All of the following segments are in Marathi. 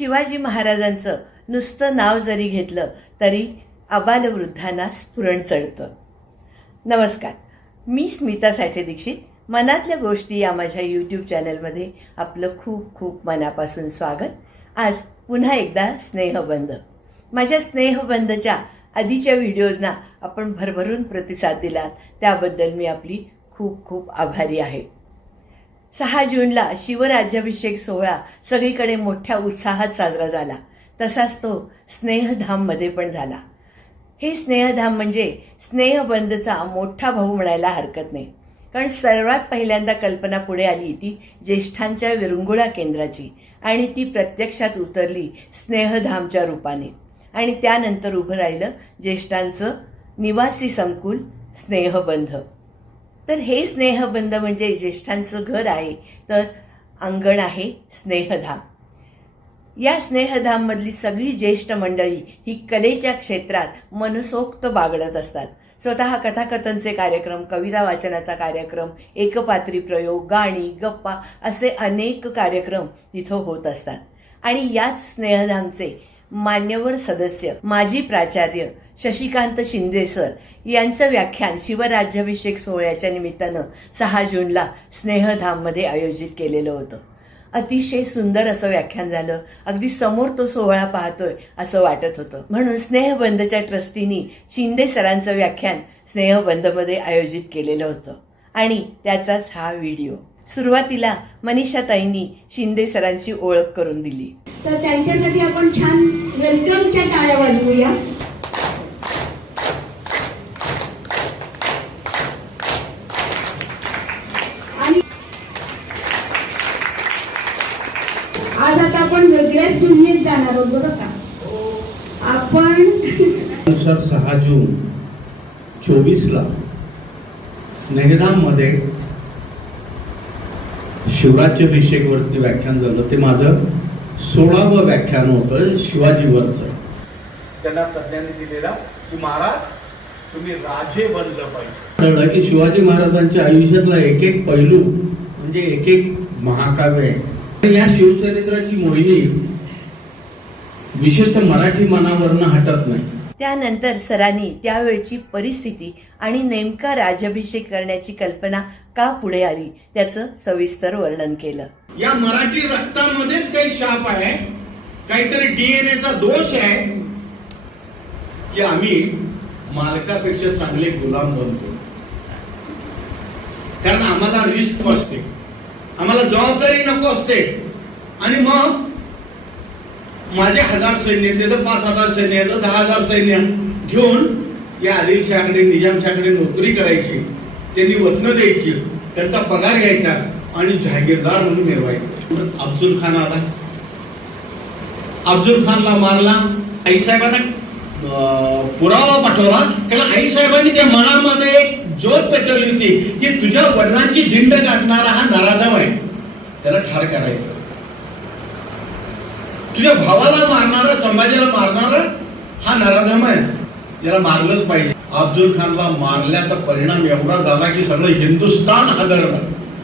शिवाजी महाराजांचं नुसतं नाव जरी घेतलं तरी अबालवृद्धांना स्फुरण चढतं. नमस्कार. मी स्मिता साठे दीक्षित. मनातल्या गोष्टी या माझ्या यूट्यूब चॅनलमध्ये आपलं खूप खूप मनापासून स्वागत. आज पुन्हा एकदा स्नेहबंध. माझ्या स्नेहबंधच्या आधीच्या व्हिडिओजना आपण भरभरून प्रतिसाद दिलात. त्याबद्दल मी आपली खूप खूप आभारी आहे. सहा जूनला शिवराज्याभिषेक सोहळा सगळीकडे मोठ्या उत्साहात साजरा झाला. तसाच तो स्नेहधाममध्ये पण झाला. हे स्नेहधाम म्हणजे स्नेहबंधचा मोठा भाऊ म्हणायला हरकत नाही. कारण सर्वात पहिल्यांदा कल्पना पुढे आली ती ज्येष्ठांच्या विरंगुळा केंद्राची आणि ती प्रत्यक्षात उतरली स्नेहधामच्या रूपाने. आणि त्यानंतर उभं राहिलं ज्येष्ठांचं निवासी संकुल स्नेहबंध. तर हे स्नेहबंध म्हणजे ज्येष्ठांचं घर आहे तर अंगण आहे स्नेहधाम. या स्नेहधाममधली सगळी ज्येष्ठ मंडळी ही कलेच्या क्षेत्रात मनसोक्त बागडत असतात. स्वतः कथाकथनचे कार्यक्रम कविता वाचनाचा कार्यक्रम एकपात्री प्रयोग गाणी गप्पा असे अनेक कार्यक्रम तिथं होत असतात. आणि याच स्नेहधामचे मान्यवर सदस्य माजी प्राचार्य शशिकांत शिंदे सर यांचं व्याख्यान शिवराज्याभिषेक सोहळ्याच्या निमित्तानं सहा जूनला स्नेहधाममध्ये आयोजित केलेलं होतं. अतिशय सुंदर असं व्याख्यान झालं. अगदी समोर तो सोहळा पाहतोय असं वाटत होतं. म्हणून स्नेहबंधच्या ट्रस्टीनी शिंदे सरांचं व्याख्यान स्नेहबंधमध्ये आयोजित केलेलं होतं. आणि त्याचाच हा व्हिडिओ. सुरुवातीला मनीषाताईंनी शिंदे सरांची ओळख करून दिली. तर त्यांच्यासाठी आपण छान वेलकमच्या टाळ्या वाजवूया. आणि आज आता आपण वेगळ्याच दुनियेत जाणार आहोत का? आपण सहा जून चोवीसला मध्ये शिवराज्याभिषेकवरती व्याख्यान झालं ते माझं सोळावं व्याख्यान होतं शिवाजीवरचं. त्यांना तज्ञांनी दिलेला की महाराज तुम्ही राजे बनलं पाहिजे. कळलं की शिवाजी महाराजांच्या आयुष्यातला एक एक पैलू म्हणजे एक एक महाकाव्य आहे. या शिवचरित्राची मोहिनी विशेषतः मराठी मनावरनं हटत नाही. त्यानंतर सरांनी त्यावेळची परिस्थिती आणि नेमका राज्याभिषेक करण्याची कल्पना का पुढे आली त्याचं सविस्तर वर्णन केलं. या मराठी रक्तामध्येच काही शाप आहे काहीतरी डीएनएचा दोष आहे की आम्ही मालकापेक्षा चांगले गुलाम बनतो. कारण आम्हाला रिस्क असते. आम्हाला जबाबदारी नको असते. आणि मग माझे हजार सैन्य येते पाच हजार सैन्य येतं दहा हजार सैन्य. घेऊन या आदिलशाकडे निजामशाकडे नोकरी करायची. त्यांनी वतन द्यायची. त्यांचा पगार घ्यायचा आणि जहागीरदार म्हणून मिरवायचं. अफजल खान आला. अफजल खानला मारला. आईसाहेबांना अं, पुरावा पाठवला. त्याला आईसाहेबांनी त्या मनामध्ये एक ज्योत पेटवली होती की तुझ्या वडिलांची झिंड गाठणारा हा नराधम आहे. त्याला ठार करायचं. तुझ्या भावाला मारणारा संभाजीला मारणारा हा नराधम आहे. त्याला मारलंच पाहिजे. अफजल खानला मारल्याचा परिणाम एवढा झाला की सगळं हिंदुस्थान हादरलं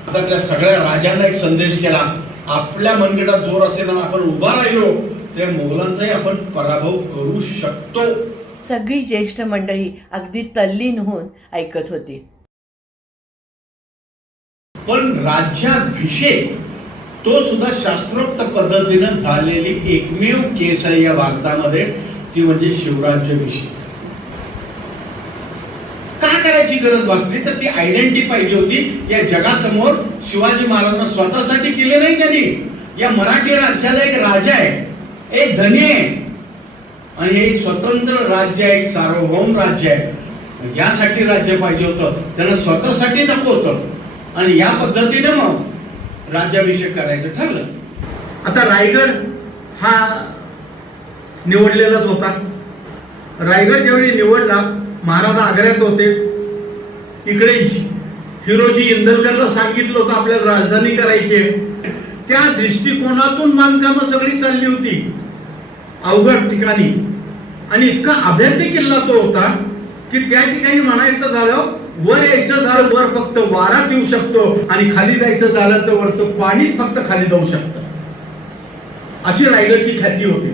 आता त्या सगळ्या राजांना एक संदेश केला. आपल्या मनगटात जोर असेल आपण उभा राहिलो त्या मोगलांचाही आपण पराभव करू शकतो. सगळी ज्येष्ठ मंडळी अगदी तल्लीन होऊन ऐकत होती. पण राज्याभिषेक तो सुद्धा शास्त्रोक्त पद्धतीनं झालेली एकमेव केस आहे या भारतामध्ये ती म्हणजे शिवराज्याविषयी का करायची गरज भासली? तर ती आयडेंटिटी पाहिजे होती या जगासमोर शिवाजी महाराजांना स्वतःसाठी केले नाही त्यांनी. या मराठी राज्याला एक राजा आहे एक धनी आहे. आणि हे एक स्वतंत्र राज्य आहे एक सार्वभौम राज्य आहे. यासाठी राज्य पाहिजे होतं. त्यांना स्वतःसाठी नको होतं. आणि या पद्धतीने मग राज्याभिषेक करायचं ठरलं. आता रायगड हा निवडलेलाच होता. रायगड ज्यावेळी निवडला महाराज आग्र्यात होते. इकडे हिरोजी इंदलकरला सांगितलं होतं आपल्याला राजधानी करायची त्या दृष्टिकोनातून बांधकामं सगळी चालली होती. अवघड ठिकाणी. आणि इतका अभेद्य किल्ला तो होता की त्या ठिकाणी म्हणायचं झालं वर यायचं झालं वर फक्त वारात येऊ शकतो आणि खाली जायचं झालं तर वरचं पाणीच फक्त खाली जाऊ शकतं. अशी रायगडची ख्याती होती.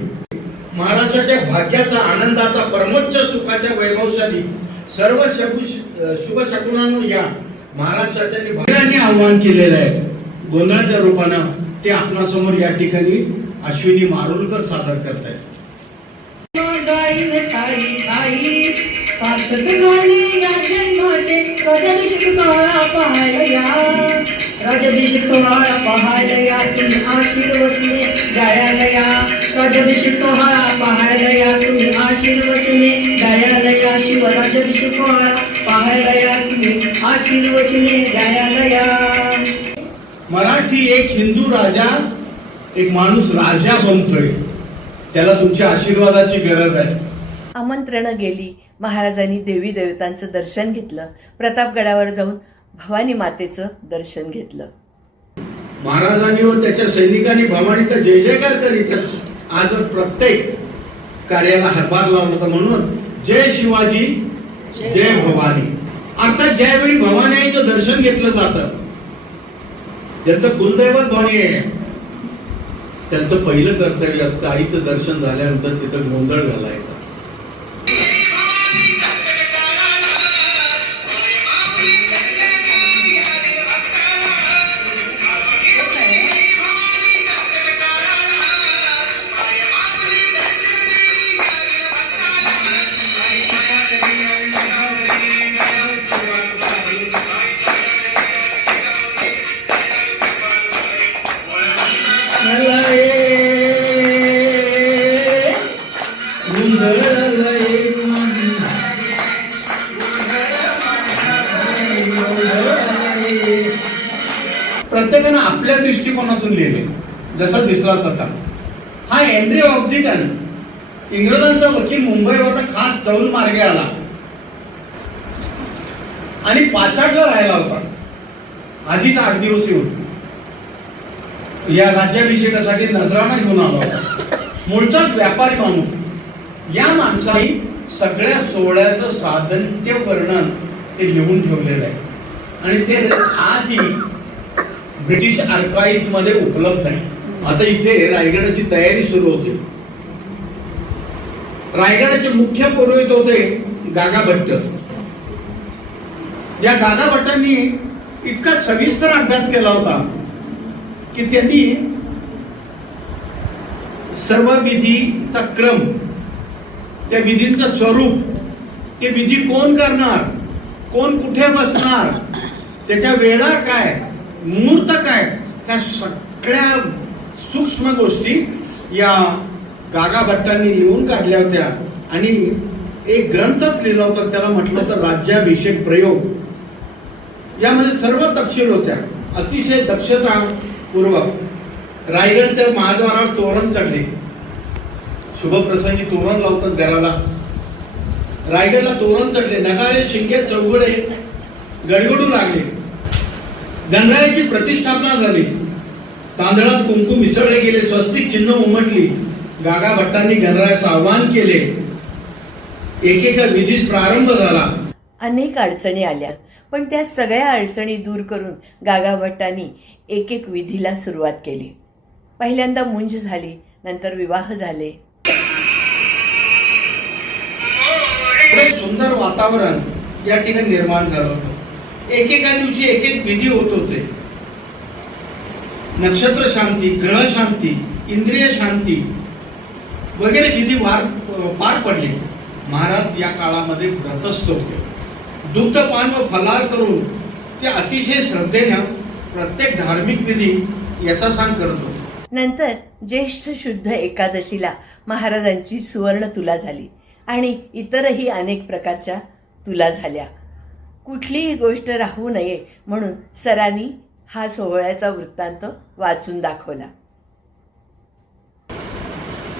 महाराष्ट्राच्या भाग्याचा आनंदाचा परमोच्च सुखाच्या वैभवशाली सर्व शुभ शुभ शकुनांनो या महाराष्ट्राच्या आव्हान केलेलं आहे. गोंधळाच्या रूपानं ते आपणासमोर या ठिकाणी अश्विनी मारुलकर सादर करत आहेत सार्थक झाली या जन्माचे राजाभिषेक सोहळा पाहायला या राजाभिषेक सोहळा पाहायला या तुम्ही आशीर्वचने गायाला या राजाभिषेक सोहळा पाहायला या तुम्ही आशीर्वचने गायाला या शिव राजाभिषेक सोहळा पाहायला या तुम्ही आशीर्वचने गायाला या मराठी एक हिंदू राजा एक माणूस राजा बनतोय. त्याला तुमच्या आशीर्वादाची गरज आहे. आमंत्रण गेली. महाराजांनी देवी देवतांचं दर्शन घेतलं. प्रतापगडावर जाऊन भवानी मातेचं दर्शन घेतलं. महाराजांनी व त्याच्या सैनिकांनी भवानीचा जय जयकार करीत. आज प्रत्येक कार्याला हातभार लावला होता म्हणून जय शिवाजी जय भवानी. अर्थात ज्यावेळी भवानीचं दर्शन घेतलं जातं त्यांचं कुलदैवत भवानी आहे. त्यांचं पहिलं कर्तव्य असतं आईचं दर्शन झाल्यानंतर तिथं गोंधळ घालायचा. जसा दिसला हा एंड्री ऑक्झिटन इंग्रजांचा वकील मुंबईवर खास चौल मार्गे आला. आणि पाचाडला राहिला होता. आधीच आठ दिवस येऊन. या राज्याभिषेकासाठी नजराणा घेऊन आला होता. मूळचाच व्यापारी माणूस. या माणसाने सगळ्या सोहळ्याचं साधन्य वर्णन ते लिहून ठेवलेलं आहे. आणि ते आजही ब्रिटिश आर्काईजमध्ये उपलब्ध आहे. आता इथे रायगडाची तयारी सुरू होते. रायगडाचे मुख्य पुरोहित होते गागा भट्ट. या गागा भट्टांनी इतका सविस्तर अभ्यास केला होता की त्यांनी सर्व विधीचा क्रम त्या विधींचं स्वरूप ते विधी कोण करणार कोण कुठे बसणार त्याच्या वेळा काय मुहूर्त काय त्या सगळ्या सूक्ष्म गोष्टी या गागा भट्टांनी लिहून काढल्या होत्या. आणि एक ग्रंथच लिहिला होता त्याला म्हटलं तर राज्याभिषेक प्रयोग. यामध्ये सर्व तपशील होत्या. अतिशय दक्षतापूर्वक. रायगडच्या महाद्वारावर तोरण चढले. शुभप्रसंगी तोरण लावतात घराला. रायगडला तोरण चढले. नगारे शिंगे चौघडे गडगडू लागले. गणरायाची प्रतिष्ठापना झाली. तांदळात कुंकू मिसळले गेले स्वस्तिक चिन्ह उमटली. गागा भट्टांनी गणरायास आवाहन केले. एकेका विधीस प्रारंभ झाला. अनेक अडचणी आल्या पण त्या सगळ्या अडचणी दूर करून गागा भट्टांनी एक एक विधीला सुरुवात केली. पहिल्यांदा मुंज झाली नंतर विवाह झाले. सुंदर वातावरण या ठिकाणी निर्माण झालं होतं. एकेका दिवशी एक एक विधी होत होते. नक्षत्र शांती ग्रह शांती इंद्रिय शांती वगैरे विधी वार पार पडले. महाराज या काळामध्ये व्रतस्थ होते दुग्धपान व फलार करून ते अतिशय श्रद्धेनं प्रत्येक धार्मिक विधी यथासांग करत होते. नंतर ज्येष्ठ शुद्ध एकादशीला महाराजांची सुवर्ण तुला झाली आणि इतरही अनेक प्रकारच्या तुला झाल्या. कुठलीही गोष्ट राहू नये म्हणून सरांनी हा सोहळ्याचा वृत्तांत वाचून दाखवला.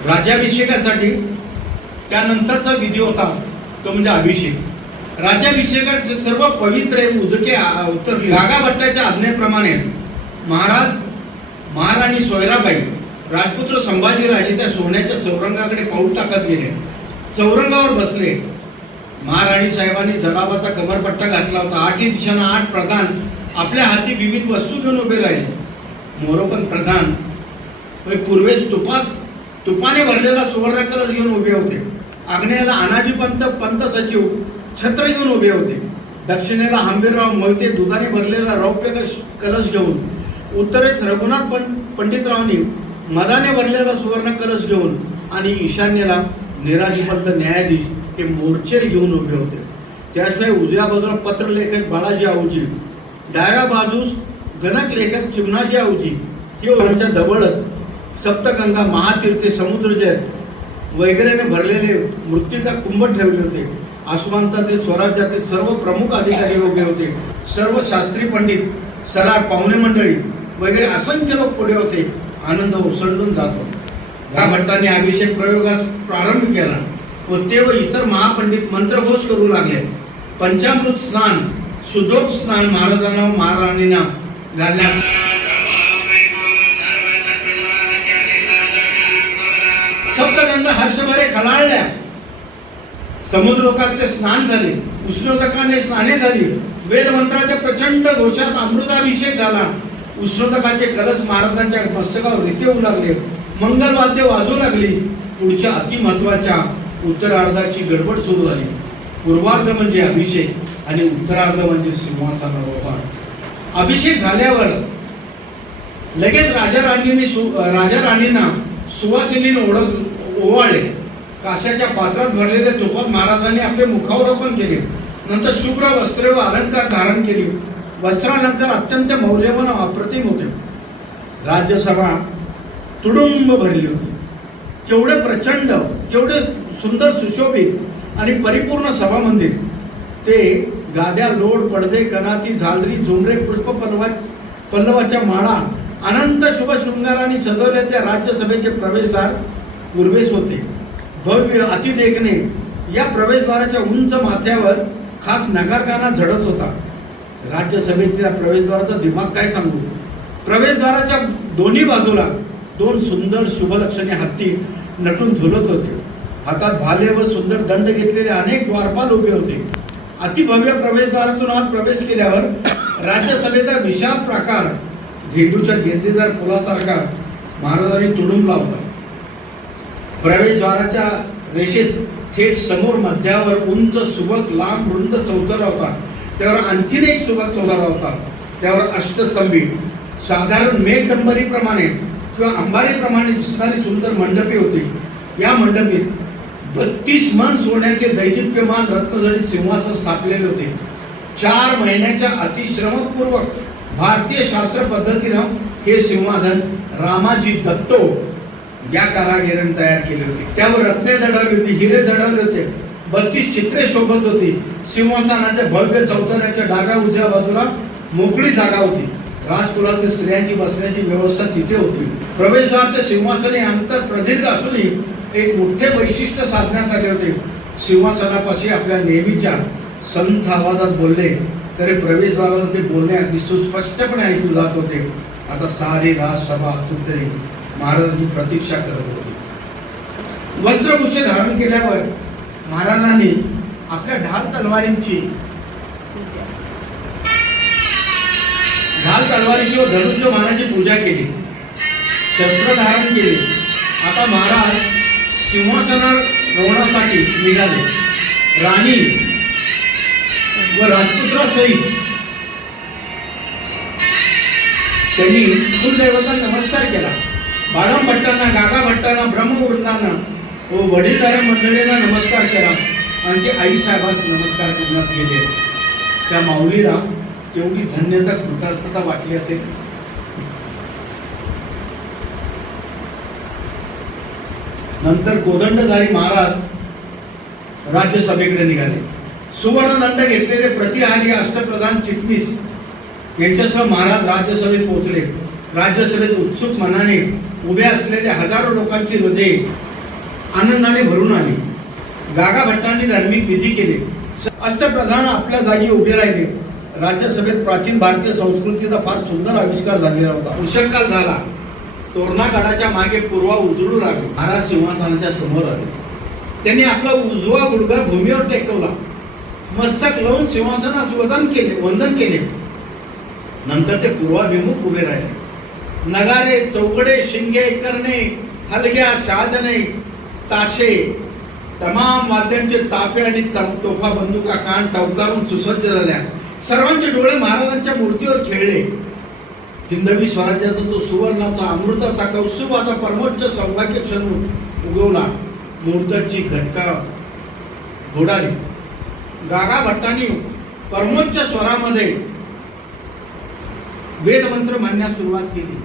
राज्याभिषेकासाठी त्यानंतरचा विधी होता तो म्हणजे अभिषेक. राज्याभिषेकाचे सर्व पवित्र उदके आ- गागा भट्टाच्या आज्ञेप्रमाणे महाराज महाराणी सोयराबाई राजपुत्र संभाजीराजे त्या सोन्याच्या चौरंगाकडे पाऊल टाकत गेले. चौरंगावर बसले. महाराणी साहेबांनी जडाबाचा कमरपट्टा घातला होता. आठही दिशांना आठ प्रधान आपल्या हाती विविध वस्तू घेऊन उभे राहिले. मोरोपंत प्रधान. पूर्वेस तुपास तुपाने भरलेला सुवर्ण कलश घेऊन उभे होते. आग्नेयाला अनाजी पंत पंत सचिव छत्र घेऊन उभे होते. दक्षिणेला हंबीरराव मोहिते दुधाने भरलेला रौप्य कश- कलश घेऊन. उत्तरेस रघुनाथ पं- पंडितरावांनी मदाने भरलेला सुवर्ण कलश घेऊन आणि ईशान्येला निराजीपंत न्यायाधीश हे मोर्चे घेऊन उभे होते. त्याशिवाय उजव्या बाजूला पत्रलेखक बाळाजी आऊजी डाव्या बाजूस गणक लेखक चिमणाजी आऊजी किंवा यांच्या जवळच सप्तगंगा महातीर्थे समुद्रजय वगैरेने भरलेले मृत्यूचा कुंभ ठेवले होते. आसमंतातील स्वराज्यातील सर्व प्रमुख अधिकारी उभे होते. सर्व शास्त्री पंडित सरार पाहुणे मंडळी वगैरे असंख्य लोक पुढे होते. आनंद ओसंडून जातो. या भट्टाने अभिषेक प्रयोगास प्रारंभ केला. व ते व इतर महापंडित मंत्रघोष करू लागले. पंचामृत स्नान सुदोग स्नान महाराजांना महाराणींना झाल्या. सप्तगंध हर्षभरे खळाळल्या समुद्रोकाचे स्नान झाले. उष्णोदकाने स्नाने झाली. वेदमंत्राच्या प्रचंड घोषात अमृताभिषेक झाला. उष्णोदकाचे कलश महाराजांच्या मस्तकावर रिते होऊ लागले. मंगलवाद्य वाजू लागली. पुढच्या अतिमहत्वाच्या उत्तरार्धाची गडबड सुरू झाली. पूर्वार्ध म्हणजे अभिषेक. आणि उत्तरार्ध म्हणजे सिंहासनारोहण अभिषेक झाल्यावर लगेच राजा राणीने सु- राजा राणींना सुवासिनीने ओळख ओवाळले. काशाच्या पात्रात भरलेले तुपात महाराजांनी आपले मुखावरोपण केले. नंतर शुभ्र वस्त्रे व अलंकार धारण केली. वस्त्रानंतर अत्यंत मौल्यवान अप्रतिम होते. राज्यसभा तुडुंब भरली होती. केवढे प्रचंड केवढे सुंदर सुशोभित आणि परिपूर्ण सभा मंदिर ते गाद्या लोड पडदे कनाती झालरी झुमरे पुष्प पल्लवा पल्लवाच्या माळा अनंत शुभ शृंगाराने सजवले त्या राज्यसभेचे प्रवेशद्वार पूर्वेस होते. भव्य अतिदेखणे या प्रवेशद्वाराच्या उंच माथ्यावर खास नगारखाना झडत होता. राज्यसभेच्या प्रवेशद्वाराचा दिमाग काय सांगू? प्रवेशद्वाराच्या दोन्ही बाजूला दोन सुंदर शुभलक्षणे हत्ती नटून झुलत होते. हातात भाले व सुंदर दंड घेतलेले अनेक द्वारपाल उभे होते. अतिभव्य प्रवेशद्वारातून आत प्रवेश केल्यावर राज्यसभेचा विशाल प्रकार झेंडूच्या गेंदेदार पुलासारखा महाराजांनी तुडून लावला. प्रवेशद्वाराच्या रेषेत थेट समोर मध्यावर उंच सुबक लांब रुंद चौथरा होता. त्यावर आणखीन एक सुबक चौथरा होता. त्यावर अष्टस्तंभी साधारण मेघडंबरीप्रमाणे किंवा अंबारीप्रमाणे दिसणारी सुंदर मंडपे होती. या मंडपीत बत्तीस मन सोन्याचे दैदिप्यमान रत्नधरी सिंहासन स्थापलेले होते. चार महिन्याच्या अतिश्रमपूर्वक भारतीय शास्त्र पद्धतीनं हे सिंहासन रामाजी दत्तो या कारागिरांनी तयार केले होते. त्यावर रत्ने जडवली होती हिरे जडवले होते बत्तीस चित्रे शोभत होती. सिंहासनाच्या भव्य चौथऱ्याच्या डाव्या उजव्या बाजूला मोकळी जागा होती. राजकुलातील स्त्रियांची बसण्याची व्यवस्था तिथे होती. प्रवेशद्वारचे सिंहासन हे अंतर प्रदीर्घ असूनही एक मोठे वैशिष्ट्य साधण्यात आले होते. सिंहासनापाशी आपल्या नेहमीच्या संथ आवाजात बोलले तरी प्रवेशद्वाराला ते बोलणे अगदी सुस्पष्टपणे ऐकू जात होते. आता सारी राजसभा तरी महाराजांची प्रतीक्षा करत होती. वस्त्रभूषे धारण केल्यावर महाराजांनी आपल्या ढाल तलवारींची ढाल तलवारीची व धनुष्य महाराजांची पूजा केली. शस्त्र धारण केले. आता महाराज सिंहासनावर रोवण्यासाठी निघाले. राणी व राजपुत्रासहित त्यांनी कुलदैवतांना नमस्कार केला. बाळम भट्टांना गागा भट्टांना ब्रह्मवृंदांना व वडीलधाऱ्या मंडळींना नमस्कार केला. आणि ते आईसाहेबास नमस्कार करण्यात गेले. त्या माऊलीला तेवढी धन्यता कृतज्ञता वाटली असेल. नंतर कोदंडधारी महाराज राज्यसभेकडे निघाले. सुवर्णदंड घेतलेले प्रतिहारी अष्टप्रधान चिटणीस यांच्यासह महाराज राज्यसभेत पोहोचले. राज्यसभेत उत्सुक मनाने उभे असलेले हजारो लोकांची हृदय आनंदाने भरून आली. गागा भट्टांनी धार्मिक विधी केले. अष्टप्रधान आपल्या जागी उभे राहिले. राज्यसभेत प्राचीन भारतीय संस्कृतीचा फार सुंदर आविष्कार झालेला होता. उषकाल झाला. तोरणागडाच्या मागे पूर्वा उजळू लागले. महाराज सिंहासनाच्या समोर आले. त्यांनी आपला उजवा गुडघा भूमीवर टेकवला. मस्तक लावून सिंहासनास वदन केले वंदन केले. नंतर ते पूर्वाभिमुख उभे राहिले. नगारे चौकडे शिंगे करणे हलग्या शाजने ताशे तमाम वाद्यांचे ताफे आणि तोफा बंदुका कान टवकारून सुसज्ज झाल्या. सर्वांचे डोळे महाराजांच्या मूर्तीवर खेळले. हिंदवी स्वराज्याचा तो सुवर्णाचा अमृताचा कौस्तुभाचा परमोच्च सौभाग्य क्षण उगवला. मुहूर्ताची घटका घोडाली गागा भट्टांनी परमोच्च स्वरामध्ये वेदमंत्र म्हणण्यास सुरुवात केली.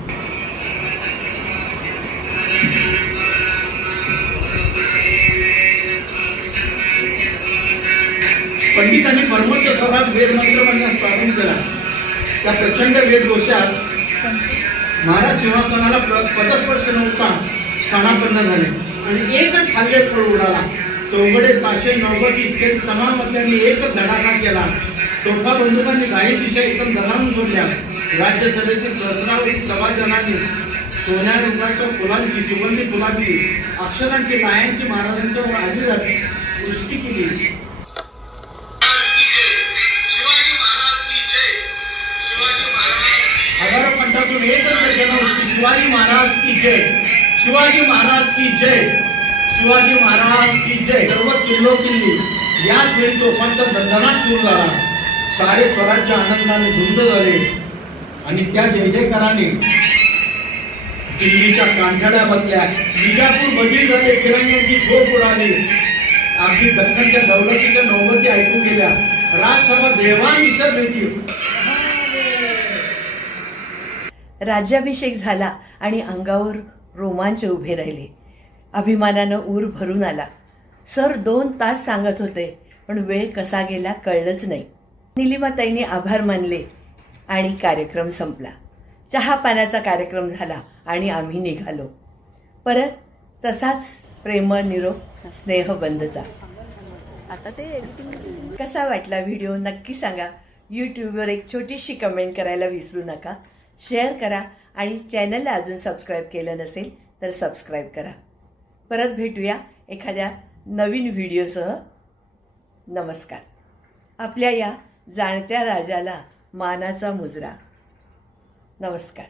पंडितांनी परमोच्च स्वरात वेदमंत्र म्हणण्यास प्रारंभ केला. त्या प्रचंड वेदघोषात महाराज सिंहासनाला प्र- पदस्पर्श नव्हता स्थानापन्न झाले. आणि एकच हल्ले फळ उडाला. चौघडे ताशे नव्वद इतके तमामधल्यांनी एकच धडाका केला. तोफा बंदुकांनी काही दिशा एकदम धरावून सोडल्या. राज्यसभेतील सहस्रावधी सभाजनांनी सोन्या रुग्णाच्या फुलांची सुगंधी फुलांची अक्षरांची लायांची महाराजांच्यावर आदिरात पुष्टी केली. शिवाजी महाराज की जय. शिवाजी महाराज की जय. शिवाजी महाराज की जय. सर्व किल्लो किल्ली याच वेळी तोफांचा दंदनाट सुरू झाला. सारे स्वराज्य आनंदाने धुंद झाले. आणि त्या जय जयकाराने दिल्लीच्या कांठड्या बसल्या. विजापूर बजीर झाले फिरंग्यांची झोप उडाली. अगदी दख्खनच्या दौलतीच्या नौबती ऐकू गेल्या. राजसभा देवान विसरली ती राज्याभिषेक झाला आणि अंगावर रोमांच उभे राहिले. अभिमानानं ऊर भरून आला. सर दोन तास सांगत होते पण वेळ कसा गेला कळलंच नाही. निलिमाताईने आभार मानले आणि कार्यक्रम संपला. चहा पाण्याचा कार्यक्रम झाला आणि आम्ही निघालो. परत तसाच प्रेम निरोप स्नेहबंदचा आता ते कसा वाटला व्हिडिओ नक्की सांगा. यूट्यूबवर एक छोटीशी कमेंट करायला विसरू नका. शेअर करा आणि चॅनलला अजून सबस्क्राईब केलं नसेल तर सबस्क्राईब करा. परत भेटूया एखाद्या नवीन व्हिडिओसह. नमस्कार. आपल्या या जाणत्या राजाला मानाचा मुजरा. नमस्कार.